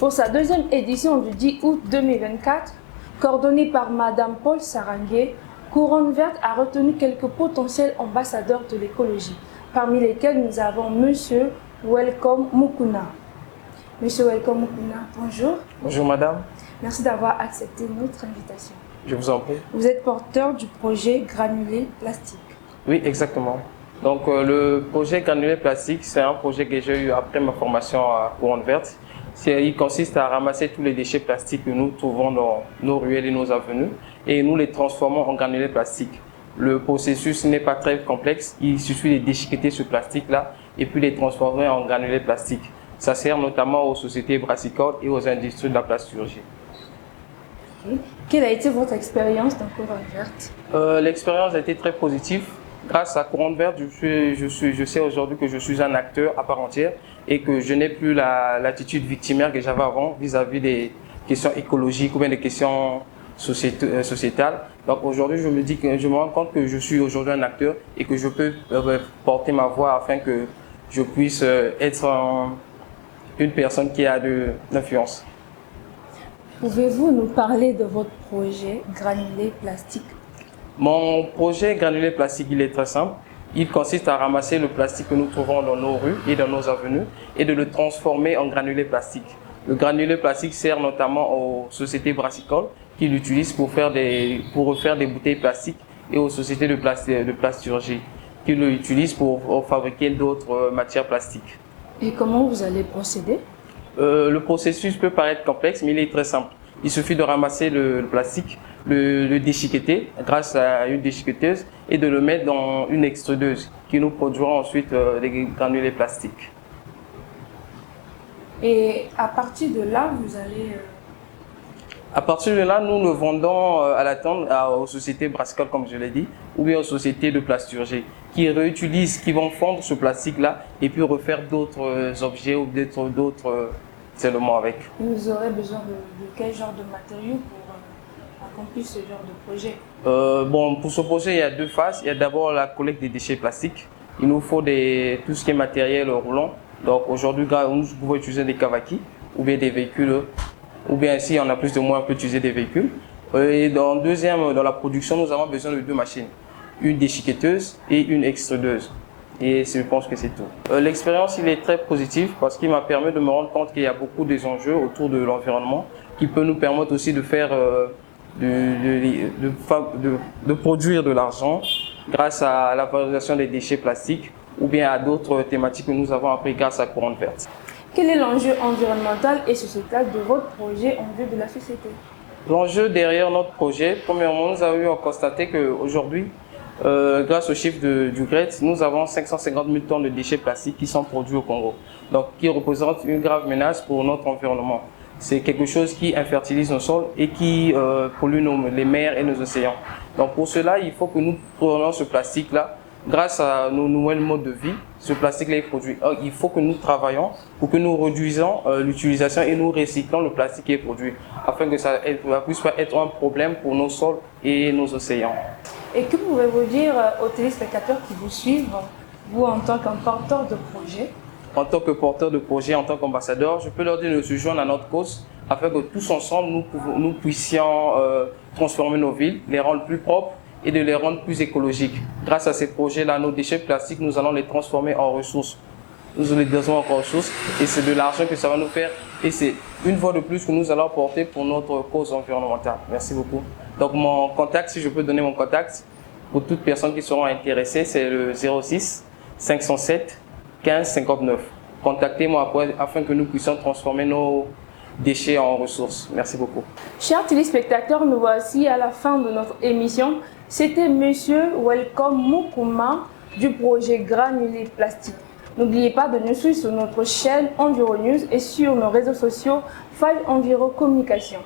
Pour sa deuxième édition du 10 août 2024, coordonnée par Madame Paul Sarangué, Couronne Verte a retenu quelques potentiels ambassadeurs de l'écologie, parmi lesquels nous avons Monsieur Welcome Mukuna. Monsieur Welcome Mukuna, bonjour. Bonjour madame. Merci d'avoir accepté notre invitation. Je vous en prie. Vous êtes porteur du projet Granulé Plastique. Oui, exactement. Donc le projet Granulé Plastique, c'est un projet que j'ai eu après ma formation à Couronne Verte. Il consiste à ramasser tous les déchets plastiques que nous trouvons dans nos ruelles et nos avenues et nous les transformons en granulés plastiques. Le processus n'est pas très complexe, il suffit de déchiqueter ce plastique-là et puis les transformer en granulés plastiques. Ça sert notamment aux sociétés brassicoles et aux industries de la plasturgie. Okay. Quelle a été votre expérience dans Couronne Verte? L'expérience a été très positive. Grâce à Couronne Verte, je sais aujourd'hui que je suis un acteur à part entière et que je n'ai plus l'attitude victimaire que j'avais avant vis-à-vis des questions écologiques ou bien des questions sociétales. Donc aujourd'hui, je me rends compte que je suis aujourd'hui un acteur et que je peux porter ma voix afin que je puisse être une personne qui a de l'influence. Pouvez-vous nous parler de votre projet Granulé Plastique? Mon projet Granulé Plastique, il est très simple. Il consiste à ramasser le plastique que nous trouvons dans nos rues et dans nos avenues et de le transformer en granulé plastique. Le granulé plastique sert notamment aux sociétés brassicoles qui l'utilisent pour refaire des bouteilles plastiques et aux sociétés de plasturgie qui l'utilisent pour fabriquer d'autres matières plastiques. Et comment vous allez procéder? Le processus peut paraître complexe, mais il est très simple. Il suffit de ramasser le plastique, le déchiqueter grâce à une déchiqueteuse et de le mettre dans une extrudeuse qui nous produira ensuite des granulés plastiques. Et à partir de là, vous allez... À partir de là, nous le vendons à la tente aux sociétés brassicoles, comme je l'ai dit, ou bien aux sociétés de plasturgie qui réutilisent, qui vont fondre ce plastique-là et puis refaire d'autres objets ou d'autres éléments avec. Vous aurez besoin de quel genre de matériaux pour accomplir ce genre de projet? Bon, pour ce projet, il y a deux phases. Il y a d'abord la collecte des déchets plastiques. Il nous faut tout ce qui est matériel roulant. Donc aujourd'hui, nous pouvons utiliser des kawaki ou bien des véhicules. Ou bien si on a plus de moyens, on peut utiliser des véhicules. Et dans la production, nous avons besoin de deux machines. Une déchiqueteuse et une extrudeuse. Et je pense que c'est tout. L'expérience, il est très positive parce qu'il m'a permis de me rendre compte qu'il y a beaucoup d'enjeux autour de l'environnement qui peut nous permettre aussi de faire, de produire de l'argent grâce à la valorisation des déchets plastiques ou bien à d'autres thématiques que nous avons appris grâce à Couronne Verte. Quel est l'enjeu environnemental et sociétal de votre projet en vue de la société? L'enjeu derrière notre projet, premièrement, nous avons constaté qu'aujourd'hui, grâce aux chiffres du GREET, nous avons 550 000 tonnes de déchets plastiques qui sont produits au Congo, donc qui représentent une grave menace pour notre environnement. C'est quelque chose qui infertilise nos sols et qui pollue les mers et nos océans. Donc pour cela, il faut que nous prenions ce plastique-là. Grâce à nos nouveaux modes de vie, ce plastique-là est produit. Il faut que nous travaillions pour que nous réduisons l'utilisation et nous recyclons le plastique qui est produit, afin que ça ne puisse pas être un problème pour nos sols et nos océans. Et que pouvez-vous dire aux téléspectateurs qui vous suivent, vous en tant qu'un porteur de projet? En tant que porteur de projet, en tant qu'ambassadeur, je peux leur dire de se joindre à notre cause, afin que tous ensemble, nous puissions transformer nos villes, les rendre plus propres, et de les rendre plus écologiques. Grâce à ces projets-là, nos déchets plastiques, nous allons les transformer en ressources. Nous les transformons en ressources et c'est de l'argent que ça va nous faire. Et c'est une fois de plus que nous allons porter pour notre cause environnementale. Merci beaucoup. Donc mon contact, si je peux donner mon contact, pour toutes personnes qui seront intéressées, c'est le 06 507 15 59. Contactez-moi afin que nous puissions transformer nos déchets en ressources. Merci beaucoup. Chers téléspectateurs, nous voici à la fin de notre émission. C'était Monsieur Welcome Mukuna du projet Granulé Plastique. N'oubliez pas de nous suivre sur notre chaîne Environews et sur nos réseaux sociaux 5 Enviro Communication.